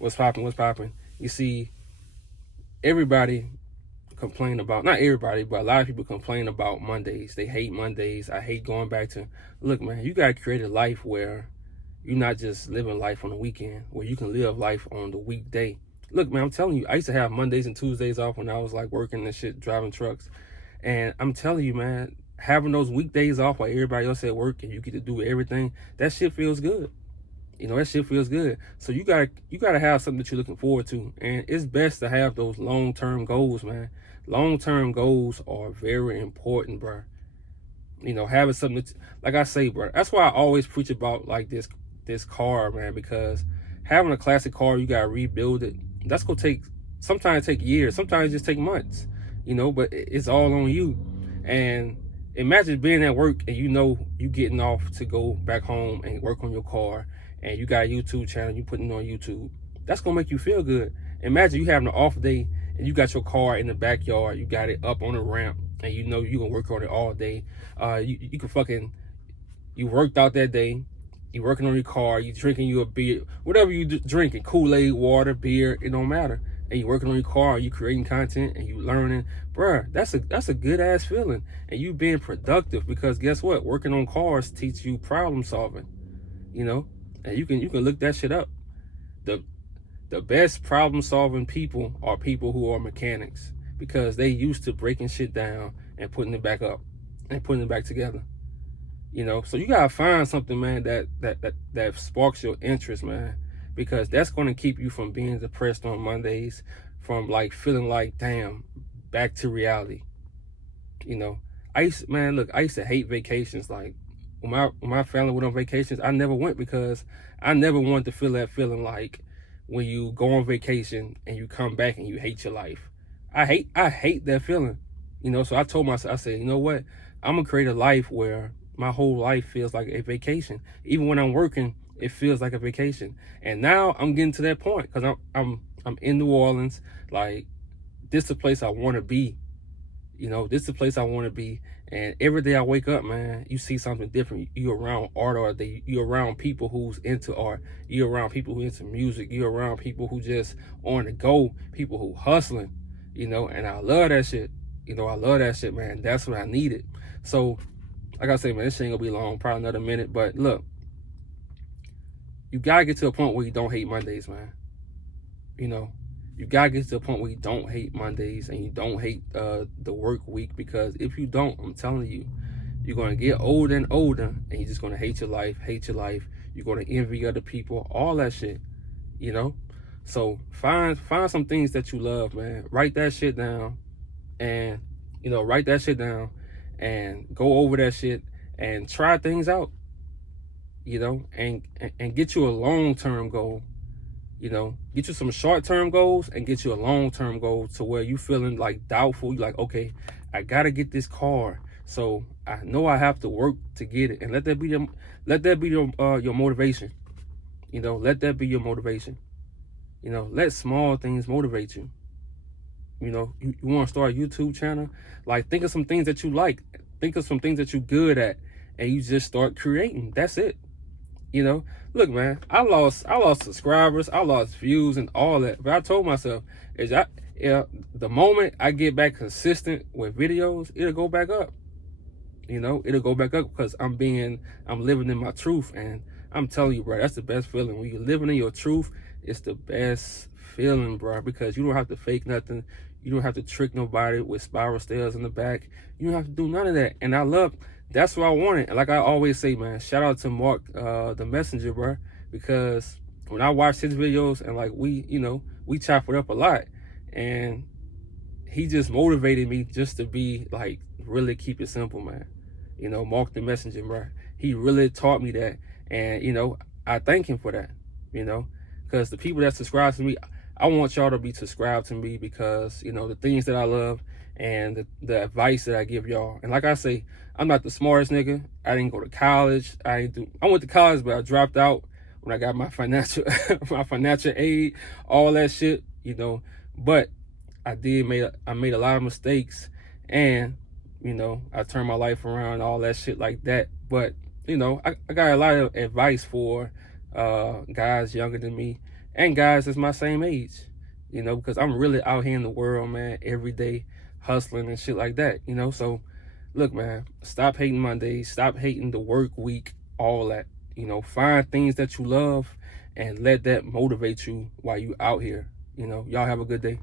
What's popping? What's popping? You see, everybody complain about, not everybody, but a lot of people complain about Mondays. They hate Mondays. I hate going back to, look, man, you got to create a life where you're not just living life on the weekend, where you can live life on the weekday. Look, man, I'm telling you, I used to have Mondays and Tuesdays off when I was like working and shit, driving trucks. And I'm telling you, man, having those weekdays off while everybody else at work and you get to do everything, that shit feels good. You know, that shit feels good. So you gotta have something that you're looking forward to. And it's best to have those long-term goals, man. Long-term goals are very important, bro. You know, having something that, like I say, bro, that's why I always preach about like this car, man, because having a classic car, you gotta rebuild it. That's gonna take, sometimes take years, sometimes just take months, you know, but it's all on you. And imagine being at work and you know you getting off to go back home and work on your car, and you got a YouTube channel, you putting it on YouTube. That's gonna make you feel good. Imagine you having an off day and you got your car in the backyard, you got it up on a ramp, and you know you gonna work on it all day. You can fucking, you worked out that day, you working on your car, you drinking you a beer, whatever you drinking, Kool-Aid, water, beer, it don't matter. And you working on your car, you creating content, and you learning, bruh. That's a good ass feeling, and you being productive, because guess what? Working on cars teach you problem solving, you know, and you can look that shit up. The the best problem solving people are people who are mechanics, because they used to breaking shit down and putting it back up and putting it back together. You know, so you gotta find something, man, that sparks your interest, man, because that's gonna keep you from being depressed on Mondays, from like feeling like, damn, back to reality. You know, I used to hate vacations. Like when my family went on vacations, I never went, because I never wanted to feel that feeling like when you go on vacation and you come back and you hate your life. I hate that feeling. You know, so I told myself, I said, you know what? I'm gonna create a life where my whole life feels like a vacation. Even when I'm working, it feels like a vacation. And now I'm getting to that point, because I'm in New Orleans. Like, this is the place I want to be. You know, this is the place I want to be. And every day I wake up, man, you see something different. You're around art all day. You're around people who's into art. You're around people who into music. You're around people who just on the go. People who hustling. You know, and I love that shit. You know, I love that shit, man. That's what I needed. So, like I say, man, this shit ain't gonna be long. Probably another minute. But look, you gotta get to a point where you don't hate Mondays, man. You know, you gotta get to a point where you don't hate Mondays and you don't hate the work week, because if you don't, I'm telling you, you're gonna get older and older, and you're just gonna hate your life, hate your life. You're gonna envy other people, all that shit. You know, so find some things that you love, man. Write that shit down, and write that shit down, and go over that shit and try things out. You know, and get you a long term goal. You know, get you some short-term goals and get you a long-term goal, to where you feeling like doubtful. You like, okay, I gotta get this car, so I know I have to work to get it, and let that be your motivation. You know, let that be your motivation. You know, let small things motivate you. You know, you want to start a YouTube channel, like, think of some things that you like, think of some things that you're good at, and you just start creating. That's it. You know, look, man, I lost subscribers, I lost views and all that. But I told myself, the moment I get back consistent with videos, it'll go back up. You know, it'll go back up, because I'm living in my truth. And I'm telling you, bro, that's the best feeling. When you're living in your truth, it's the best feeling, bro, because you don't have to fake nothing. You don't have to trick nobody with spiral stairs in the back. You don't have to do none of that. And that's what I wanted. And like I always say, man, shout out to Mark, the messenger, bro, because when I watch his videos, and like we chop it up a lot, and he just motivated me just to be like, really keep it simple, man. You know, Mark the messenger, bro. He really taught me that, and I thank him for that. You know, because the people that subscribe to me, I want y'all to be subscribed to me, because the things that I love and the advice that I give y'all. And like I say, I'm not the smartest nigga. I didn't go to college. I went to college, but I dropped out when I got my financial my financial aid, all that shit. But I made a lot of mistakes, and I turned my life around, all that shit like that. But I got a lot of advice for guys younger than me, and guys that's my same age, you know, because I'm really out here in the world, man, every day hustling and shit like that, you know. So look, man, stop hating Mondays, stop hating the work week, all that, you know. Find things that you love and let that motivate you while you out here, you know. Y'all have a good day.